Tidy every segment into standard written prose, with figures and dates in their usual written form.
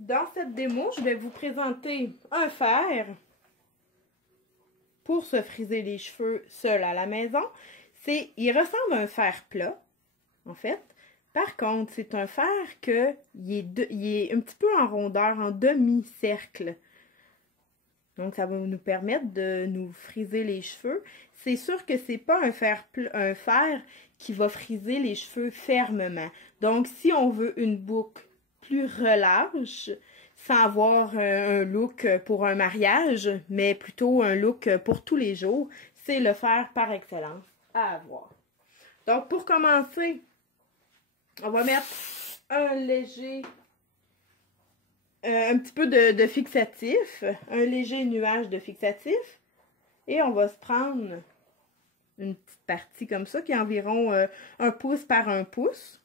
dans cette démo, je vais vous présenter un fer pour se friser les cheveux seul à la maison. Il ressemble à un fer plat, en fait. Par contre, c'est un fer il est un petit peu en rondeur, en demi-cercle. Donc, ça va nous permettre de nous friser les cheveux. C'est sûr que c'est pas un fer qui va friser les cheveux fermement. Donc, si on veut une boucle plus relâche, sans avoir un look pour un mariage, mais plutôt un look pour tous les jours, c'est le fer par excellence à avoir. Donc, pour commencer, on va mettre un petit peu de fixatif, un léger nuage de fixatif, et on va se prendre une petite partie comme ça, qui est environ 1 pouce par 1 pouce,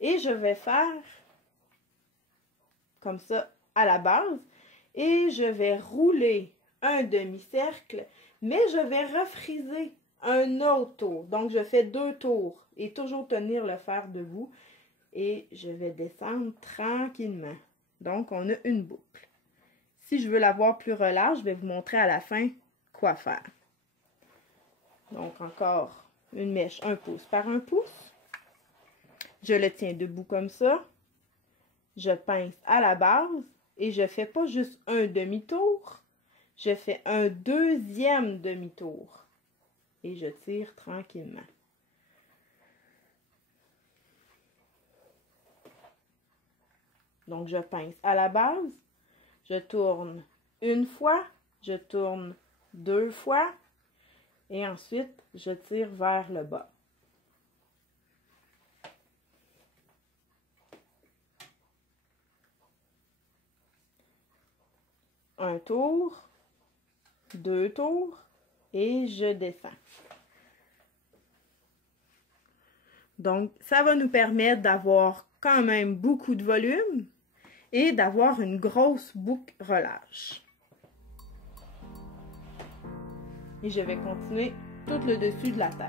et je vais faire comme ça à la base, et je vais rouler un demi-cercle, mais je vais refriser un autre tour. Donc, je fais 2 tours, et toujours tenir le fer debout, et je vais descendre tranquillement. Donc, on a une boucle. Si je veux l'avoir plus relâche, je vais vous montrer à la fin quoi faire. Donc, encore une mèche 1 pouce par 1 pouce. Je le tiens debout comme ça. Je pince à la base et je fais pas juste un demi-tour. Je fais un deuxième demi-tour. Et je tire tranquillement. Donc, je pince à la base, je tourne une fois, je tourne 2 fois, et ensuite, je tire vers le bas. Un tour, 2 tours, et je descends. Donc, ça va nous permettre d'avoir quand même beaucoup de volume et d'avoir une grosse boucle relâche. Et je vais continuer tout le dessus de la tête.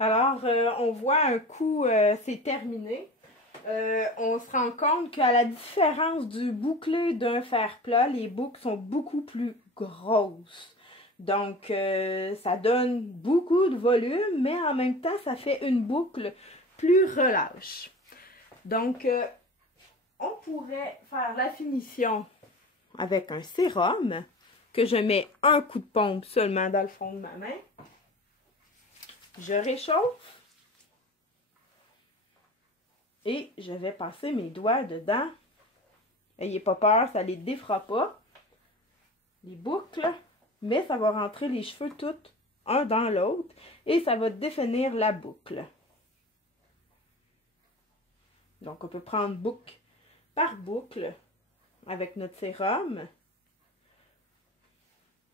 Alors, on voit un coup, c'est terminé. On se rend compte qu'à la différence du bouclé d'un fer plat, les boucles sont beaucoup plus grosses. Donc, ça donne beaucoup de volume, mais en même temps, ça fait une boucle plus relâche. Donc, on pourrait faire la finition avec un sérum que je mets un coup de pompe seulement dans le fond de ma main. Je réchauffe et je vais passer mes doigts dedans. N'ayez pas peur, ça ne les défera pas, les boucles, mais ça va rentrer les cheveux tous un dans l'autre et ça va définir la boucle. Donc, on peut prendre boucle par boucle avec notre sérum.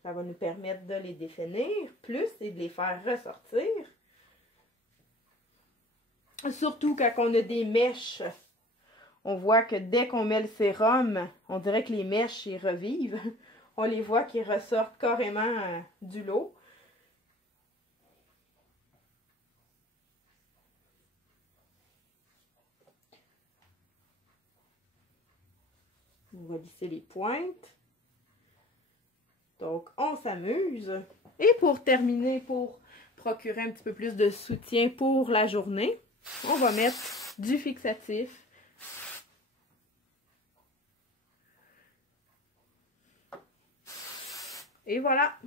Ça va nous permettre de les définir plus et de les faire ressortir. Surtout quand on a des mèches, on voit que dès qu'on met le sérum, on dirait que les mèches y revivent. On les voit qui ressortent carrément du lot. On va lisser les pointes. Donc, on s'amuse. Et pour terminer, pour procurer un petit peu plus de soutien pour la journée, on va mettre du fixatif. Et voilà!